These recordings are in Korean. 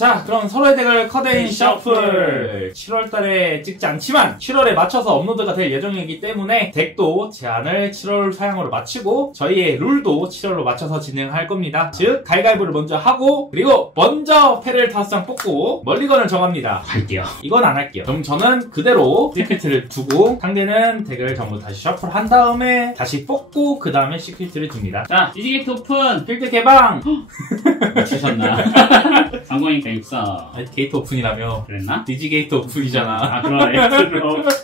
자, 그럼 서로의 덱을 커데인 셔플. 셔플 7월달에 찍지 않지만 7월에 맞춰서 업로드가 될 예정이기 때문에 덱도 제한을 7월 사양으로 마치고 저희의 룰도 7월로 맞춰서 진행할 겁니다. 즉 가위바위보를 먼저 하고 그리고 먼저 패를 5장 뽑고 멀리건을 정합니다. 할게요. 이건 안 할게요. 그럼 저는 그대로 시크릿을 두고 상대는 덱을 전부 다시 셔플한 다음에 다시 뽑고 그 다음에 시크릿을 줍니다. 자, 디지게이트 오픈. 필드 개방! 맞추셨나? 상관이니까 육사. 게이트 오픈이라며. 그랬나? 디지게이트 오픈이잖아. 아, 그러네.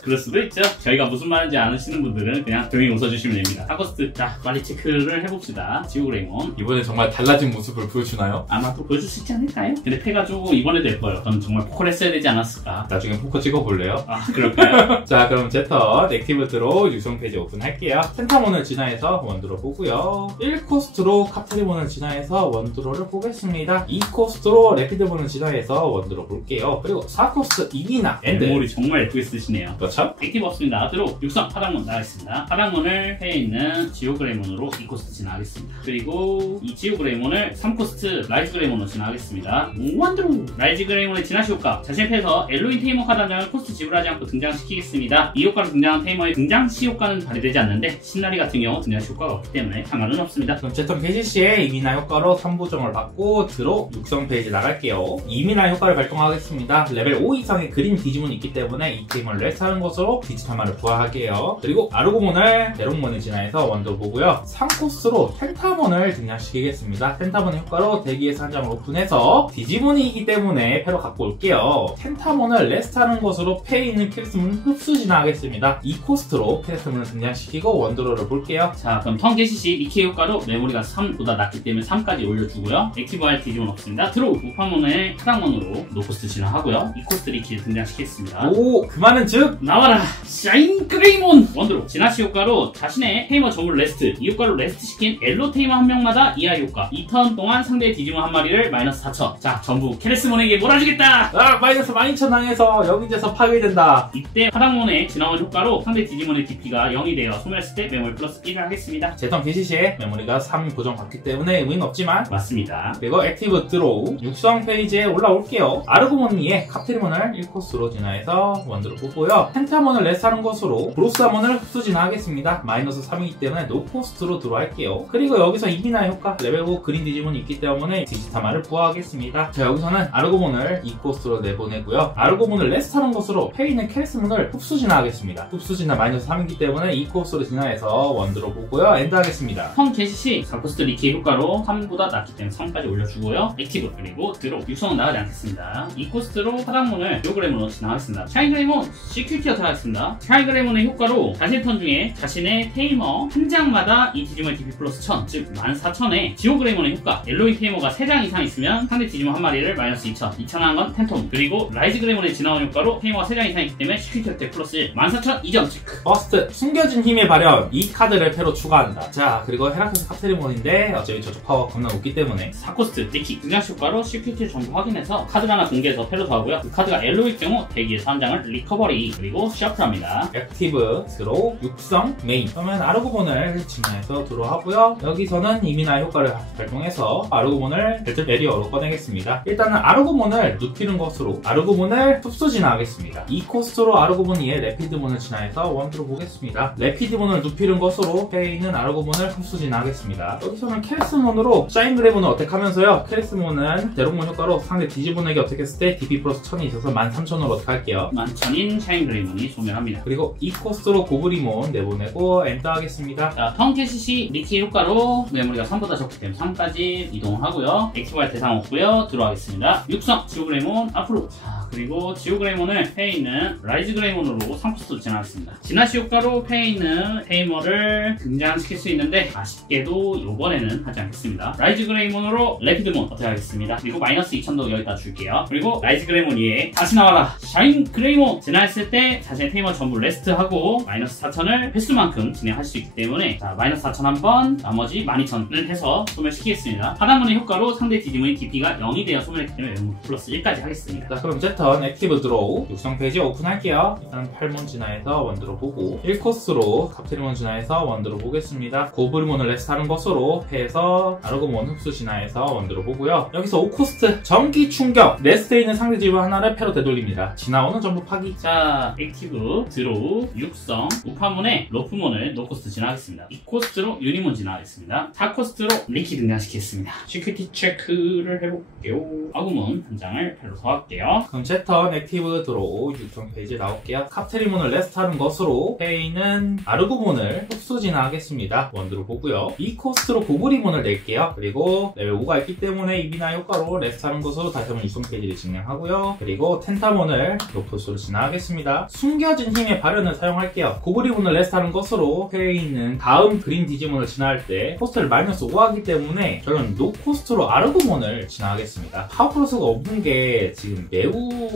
그럴 수도 있죠. 저희가 무슨 말인지 아시는 분들은 그냥 조용히 웃어주시면 됩니다. 타코스트. 자, 빨리 체크를 해봅시다. 지오그레이몬. 이번에 정말 달라진 모습을 보여주나요? 아마 또 보여줄 수 있지 않을까요? 근데 패가지고 이번에도 예뻐요. 저는 정말 포커를 했어야 되지 않았을까. 나중에 포커 찍어볼래요? 아, 그럴까요? 자, 그럼 제터 액티브 드로 육성 페이지 오픈할게요. 센터몬을 진화해서 원드로 보고요. 1코스트로 카트리몬을 진화해서 원드로를 보겠습니다. 2코스트로 레피드몬을 진화해서 원드로 볼게요. 그리고 4코스트 이기나 엔드. 메모리 정말 예쁘게 쓰시네요. 그렇죠? 액티브 없습니다. 드로 육성 하단문 나가겠습니다. 하단문을 패에 있는 지오그레이몬으로 2코스트 진화하겠습니다. 그리고 이 지오그레이몬을 3코스트 라이즈 그레이몬으로 진화하겠습니다. 원드로 라이즈 그레이몬의 진화시 효과. 자신의 패에서 엘로인 테이머 카드 한 장을 코스트 지불하지 않고 등장시키겠습니다. 이 효과로 등장한 테이머의 등장시 효과는 발휘되지 않는데 신나리 같은 경우 등장시 효과가 없기 때문에 상관은 없습니다. 그럼 제턴 캐시시의 이미나 효과로 3부정을 받고 드로 육성 페이지 나갈게요. 이미나 효과를 발동하겠습니다. 레벨 5 이상의 그린 디지몬이 있기 때문에 이 게임을 레스하는 것으로 디지털만을 부활하게요. 그리고 아르고몬을 대롱몬에 진화해서 원드로 보고요. 3코스로 텐타몬을 등장시키겠습니다. 텐타몬의 효과로 대기에서 한 장을 오픈해서 디지몬이기 때문에 패로 갖고 올게요. 텐타몬을 레스하는 것으로 패에 있는 캐릭스몬을 흡수 진화하겠습니다. 2코스트로 캐릭스몬을 등장시키고 원드로를 볼게요. 자, 그럼 턴 개시 시 2K 효과로 메모리가 3보다 낮기 때문에 3까지 올려주고요. 액티브할 디지몬 없습니다. 드로우 우파몬을 하단몬으로 노코스트 진화하고요. 2코스트 리키를 등장시키겠습니다. 오, 그 말은 즉 나와라! 샤인 그레이몬! 원드로 진화시 효과로 자신의 테이머 전문 레스트, 이 효과로 레스트 시킨 엘로 테이머 한 명마다 이하 효과. 2턴 동안 상대의 디지몬 한 마리를 마이너스 4천. 자, 전부 케레스몬에게 몰아주겠다! 아, 마이너스 12,000 당해서 영인제서 파괴된다. 이때 하단몬의 진화원 효과로 상대 디지몬의 DP가 0이 되어 소멸했을 때 메모리 플러스 1을 하겠습니다. 제턴 캐시시에 메모리가 3 고정 받기 때문에 의미는 없지만 맞습니다. 그리고 액티브 드로우 육성 페이지에 올라올게요. 아르고몬니의 카트리몬을 1코스로 진화해서 원드로 보고요. 펜타몬을 레스하는 것으로 브로스아몬을 흡수 진화하겠습니다. 마이너스 3이기 때문에 노코스트로 들어갈게요. 그리고 여기서 이비나 효과 레벨 5 그린 디지몬이 있기 때문에 디지타마를 부화하겠습니다. 자, 여기서는 아르고몬을 2코스트로 내보내고요. 아르고몬을 레스하는 것으로 패에 있는 캐리스몬을 흡수 진화하겠습니다. 흡수 진화 마이너스 3이기 때문에 2코스트로 진화해서 원드로 보고요. 엔드 하겠습니다. 턴 개시 시 4코스트 리키 효과로 3보다 낮기 때문에 3까지 올려주고요. 액티브 그리고 드로 육성은 나가지 않겠습니다. 2코스트로 하단몬을 요그레몬으로 진화하겠습니다. 샤인그레이몬 시큐티어 들어가겠습니다. 샤인그레이몬의 효과로 자신의 턴 중에 자신의 테이머 한 장마다 이 디지몬의 DP 플러스 1000, 즉 14,000에 지오그레이몬의 효과 엘로이 테이머가 3장 이상 있으면 상대 디지몬 한 마리를 마이너스 2,000, 2,000 한 건 텐톰. 그리고 라이즈 그레이몬의 진화원 효과로 테이머가 3장 이상 있기 때문에 시큐티어 때 플러스 1, 14,000 2점 체크. 버스트 숨겨진 힘의 발현 이 카드를 패로 추가한다. 자, 그리고 헤라크스 카트리몬인데 어차피 저쪽 파워가 겁나 높기 때문에 4코스트 리키 등장시 효과로 시큐티를 전부 확인해서 카드를 하나 공개해서 패로 더하고요. 그 카드가 엘로일 경우 대기에서 한 장을 리커버리 그리고 셔플합니다. 액티브 드로우 육성 메인. 그러면 아르고몬을 진화해서 드로우하고요. 여기서는 이미나 효과를 발동해서 아르고몬을 배틀 베리어로 꺼내겠습니다. 일단은 아르고몬을 눕히는 것으로 아르고몬을 흡수 진화하겠습니다. 2코스트로 아르고몬이의 레피드몬을 진화해서 원드로 보겠습니다. 레피드몬을 눕히는 것으로 패에 있는 아르고몬을 흡수 진화하겠습니다. 여기서는 캐리스몬으로 샤인그레이몬을 어택하면서요. 캐리스몬은 대롱몬 효과로 상대 디지몬에게 어택했을 때 DP 플러스 1000이 있어서 13,000으로 어택할게요. 11,000인 샤인그레이몬이 소멸합니다. 그리고 2코스트로 고브리몬 내보내고 엔터 하겠습니다. 자, 턴 캐시 시 리키 효과로 메모리가 3보다 적기 때문에 3까지 이동하고요. 액티브할 대상 없고요. 들어가겠습니다. 육성 지오그레이몬 앞으로. 자, 그리고 지오그레이몬을 패에 있는 라이즈 그레이몬으로 3코스트로 진화하겠습니다. 진화시 효과로 패에 있는 테이머를 등장시킬 수 있는데 아쉽게도 이번에는 하지 않겠습니다. 라이즈 그레이몬으로 레피드몬 어떻게 하겠습니다. 그리고 마이너스 2,000도 여기다 줄게요. 그리고 라이즈 그레이몬 위에 다시 나와라 샤인 그레이몬 진화했을 때 자신의 테이머 전부 레스트하고 마이너스 4,000을 횟수만큼 진행할 수 있기 때문에 자, 마이너스 4,000 한번 나머지 12,000을 해서 소멸시키겠습니다. 하단문의 효과로 상대 디지몬의 DP가 0이 되어 소멸했기 때문에 플러스 1까지 하겠습니다. 자, 그럼 제턴 턴 액티브 드로우 육성 페이지 오픈할게요. 일단 8몬 진화해서 원드로 보고 1코스로 카프테리몬 진화해서 원드로 보겠습니다. 고브리몬을 레스트하는 것으로 해서 아르고몬 흡수 진화해서 원드로 보고요. 여기서 5코스트 전기 충격 레스트에 있는 상대 지분 하나를 패로 되돌립니다. 진화원은 전부 파기. 자, 액티브 드로우 육성 우파몬에 로프몬을 노코스트 진화하겠습니다. 2코스트로 유니몬 진화하겠습니다. 4코스트로 리키 등장시키겠습니다. 시큐리티 체크를 해볼게요. 아구몬 한 장을 패로 더 할게요. 그럼 제 턴 액티브 드로우 육성 페이지에 나올게요. 카프테리몬을 레스트하는 것으로 페이는 아르고몬을 흡수 진화하겠습니다. 원드로 보고요. 2코스트로 고브리몬을 낼게요. 그리고 레벨 5가 있기 때문에 이비나 효과로 레스트하는 것으로 다시 한번 육성 페이지를 진행하고요. 그리고 텐타몬을 로프스로 진화하겠습니다. 숨겨진 힘의 발현을 사용할게요. 고브리몬을 레스트하는 것으로 페이는 다음 그린 디지몬을 진화할 때 코스트를 마이너스 5 하기 때문에 저는 노코스트로 아르고몬을 진화하겠습니다. 파워플러스가 없는 게 지금 매우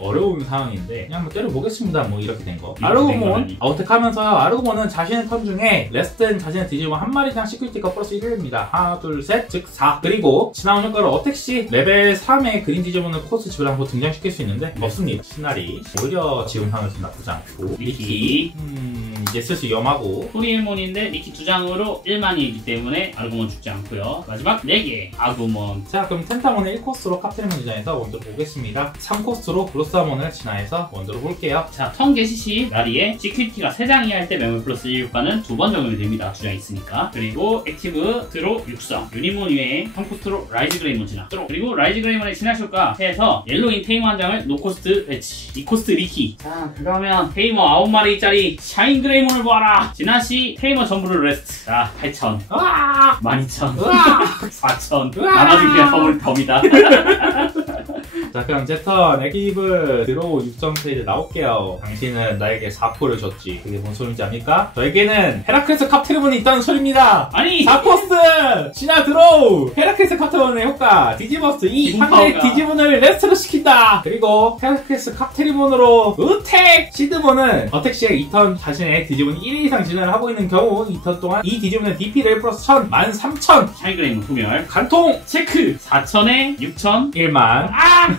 어려운 상황인데 그냥 한번 때려보겠습니다. 뭐 이렇게 된 거. 아르고몬 어택하면서 아르고몬은 자신의 턴 중에 레스트는 자신의 디지몬 한 마리당 시큐리티가 플러스 1입니다. 하나 둘 셋 즉 4. 그리고 진화원 효과로 어택 시 레벨 3의 그린 디지몬을 코스트 지불 한번 등장시킬 수 있는데 없습니다. 시나리 오히려 지원하면서 나쁘지 않고 리키 이제 슬슬 위험하고 토리엘몬인데 리키 2장으로 1만이기 때문에 아르고몬 죽지 않고요. 마지막 4개 아구몬. 자, 그럼 텐타몬을 1코스로 카프테리몬 진화해서 원드로 보겠습니다. 3코스로 블로사몬을 진화해서 원드로 볼게요. 자, 턴 개시 시 나리에 시큐리티가 3장이 할 때 메모리 플러스 1 효과는 2번 적용이 됩니다. 2장 있으니까. 그리고 액티브 드로 육성 유니몬 외에 3코스트로 라이즈 그레이몬 진화. 그리고 라이즈 그레이몬의 진화 효과 해서 옐로인 테이머 한 장을 노코스트 배치 2코스트 리키. 자, 그러면 테이머 9마리짜리 샤인 그레이몬을 보아라. 진화 시 테이머 전부를 레스트. 자, 8,000 12,000 4,000 나머지 그냥 더블. 겁니다. 자, 그럼 제 턴 액티브 드로우 육성 페이지 나올게요. 당신은 나에게 4코를 줬지. 그게 뭔 소린지 압니까? 저에게는 헤라클레스 카프테리몬이 있다는 소리입니다. 아니 4코스 진화 드로우 헤라클레스 카프테리몬의 효과 디지버스트 2 상대 디지몬을 레스트로 시킨다. 그리고 헤라클레스 카프테리몬으로 으택 시드몬은 어택 시에 2턴 자신의 디지몬 1회 이상 진화를 하고 있는 경우 2턴 동안 이 디지몬의 DP 레벨 플러스 1000 13,000 샤인 그레이몬 소멸 간통 체크 4,000에 6,000 1만.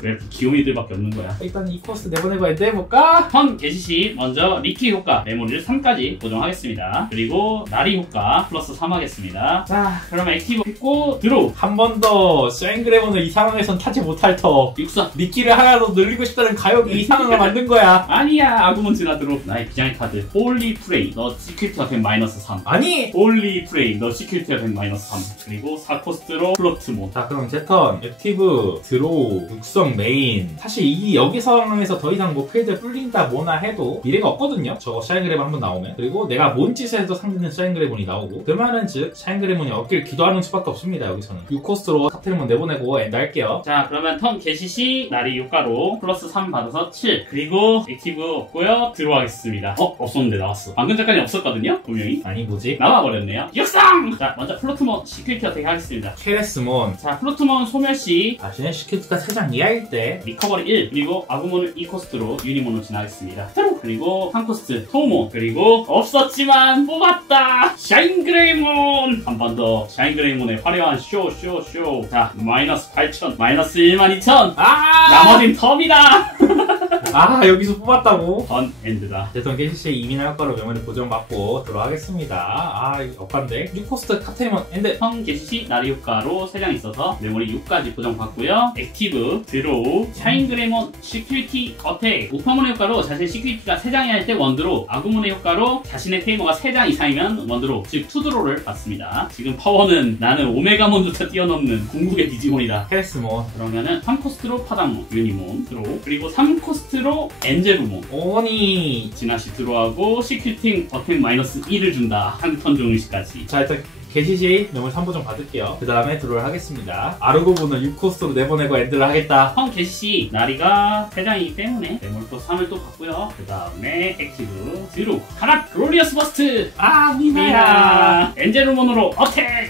왜 이렇게 귀요미들밖에 없는 거야. 일단 이 코스 내보내고 엔드 해볼까? 턴 개시 시 먼저 리키 효과 메모리를 3까지 고정하겠습니다. 그리고 나리 효과 플러스 3 하겠습니다. 자, 그러면 액티브 했고 드로우 한 번 더 샤인그레몬을 이 상황에선 타지 못할 터 육성 미끼를 하나 더 늘리고 싶다는 가욕이 이 상황을 만든 거야. 아니야 아구몬 진화 드로우 나의 비장의 카드 홀리 프레이 너 시큐리티가 된 마이너스 3 아니! 홀리 프레이 너 시큐리티가 된 마이너스 3 그리고 4코스트로 플로트몬. 자, 그럼 제 턴 액티브 드로우 육성 메인. 사실 이 여기 상황에서 더 이상 뭐 필드 뿔린다 뭐나 해도 미래가 없거든요. 저거 샤인그레몬 한번 나오면. 그리고 내가 뭔 짓을 해도 상대는 샤인그레몬이 나오고 그 말은 즉 샤인그레몬이 얻길 기도하는 수밖에 없습니다. 여기서는 6코스로 카프테리몬 내보내고 엔드 할게요. 자, 그러면 턴 개시 시 나리 효과로 플러스 3 받아서 7 그리고 액티브 없고요 들어가겠습니다. 없었는데 나왔어. 방금 전까지 없었거든요 분명히. 아니 뭐지? 나와버렸네요. 육성! 자, 먼저 플로트몬 시큐리티 어택 하겠습니다. 케레스몬. 자, 플로트몬 소멸시 자신의 시큐리티가 3장 이하일 때 리커버리 1 그리고 아구몬을 2코스트로 유니몬으로 진화하겠습니다. 그리고 3코스트 토몬 그리고 없었지만 뽑았다 샤인그레이몬. 한 번 더 샤인그레이몬의 화려한 쇼. 자, 마이너스 8,000 마이너스 12,000 나머진 텀이다. 여기서 뽑았다고? 턴 엔드다. 제턴 게시시의 이민화 효과로 메모리 보정받고 들어가겠습니다. 역한데 6코스트 카프테리몬 엔드. 턴 개시 시 나리 효과로 3장 있어서 메모리 6까지 보정받고요. 액티브 드로우 샤인그레이몬 시큐리티 어택 우파몬의 효과로 자신의 시큐리티가 3장이 할 때 원드로 아구몬의 효과로 자신의 테이머가 3장 이상이면 원드로 즉 투드로를 받습니다. 지금 파워는 나는 오메가몬조차 뛰어넘는 궁극의 디지몬이다. 케레스몬. 그러면은 3코스트로 파당몬 유니몬 드로우 그리고 3코스트로 엔제루몬 오니. 진화시 들어가고 시큐팅 어택 마이너스 1을 준다. 한 턴 종류시까지. 자, 일단 게시시 메모리 3보정 받을게요. 그 다음에 드로를 하겠습니다. 아르고몬을 6코스로 내보내고 엔드를 하겠다. 턴 개시 나리가 3장이기 때문에 메모리 플러스 3을 또 받고요. 그 다음에 액티브 드루 가라 글로리어스 버스트. 미나야. 엔제루몬으로 어택.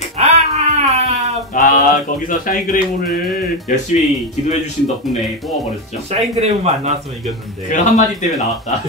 아, 거기서 샤인 그레이몬을 열심히 기도해주신 덕분에 뽑아버렸죠. 샤인 그레이몬만 안 나왔으면 이겼는데. 그 한마디 때문에 나왔다.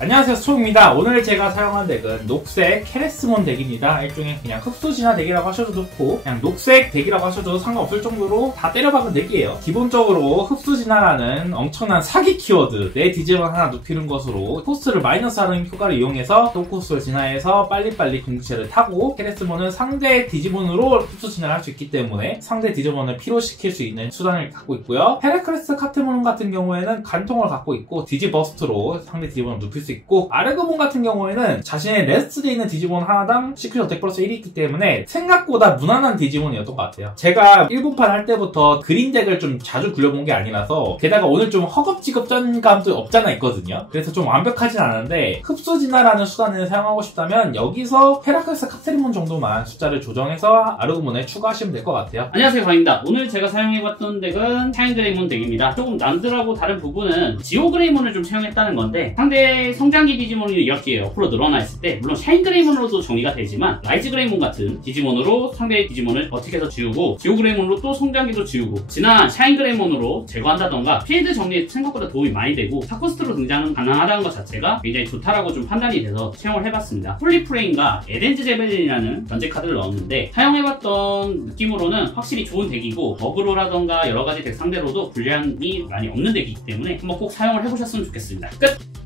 안녕하세요, 수홍입니다. 오늘 제가 사용한 덱은 녹색 케레스몬 덱입니다. 일종의 그냥 흡수 진화 덱이라고 하셔도 좋고 그냥 녹색 덱이라고 하셔도 상관없을 정도로 다 때려박은 덱이에요. 기본적으로 흡수 진화라는 엄청난 사기 키워드, 내 디지몬 하나 눕히는 것으로 코스트를 마이너스하는 효과를 이용해서 또 코스를 진화해서 빨리빨리 공격체를 타고, 케레스몬은 상대 디지몬으로 흡수 진화를 할 수 있기 때문에 상대 디지몬을 피로시킬 수 있는 수단을 갖고 있고요. 헤라클레스 카테몬 같은 경우에는 간통을 갖고 있고 디지버스트로 상대 디지몬을 눕힐 수 있고, 아르그몬 같은 경우에는 자신의 레스트에 있는 디지몬 하나당 시크릿 어택 플러스 1이 있기 때문에 생각보다 무난한 디지몬이었던 것 같아요. 제가 1분판 할 때부터 그린 덱을 좀 자주 굴려본 게 아니라서, 게다가 오늘 좀 허겁지겁전감도 없잖아 있거든요. 그래서 좀 완벽하진 않은데 흡수 진화라는 수단을 사용하고 싶다면 여기서 헤라클레스 카테몬 정도만 숫자를 조정해서 아르그몬에 추가하시면 될 것 같아요. 안녕하세요, 광입니다. 오늘 제가 사용해봤던 덱은 샤인 그레이몬 덱입니다. 조금 남들하고 다른 부분은 지오 그레이몬을 좀 사용했다는 건데, 상대 성장기 디지몬이 이렇게 옆으로 늘어나 있을 때 물론 샤인 그레이몬으로도 정리가 되지만 라이즈 그레이몬 같은 디지몬으로 상대의 디지몬을 어떻게 해서 지우고, 지오 그레이몬으로 또 성장기도 지우고, 진한 샤인 그레이몬으로 제거한다던가 필드 정리에 생각보다 도움이 많이 되고 사코스트로 등장은 가능하다는 것 자체가 굉장히 좋다라고 좀 판단이 돼서 사용을 해봤습니다. 홀리프레임과 에덴즈 제벨린이라는 견제 카드를 넣었는데, 사용해봤던 느낌으로는 확실히 좋은 덱이고 어그로라던가 여러가지 덱 상대로도 불리함이 많이 없는 덱이기 때문에 한번 꼭 사용을 해보셨으면 좋겠습니다. 끝!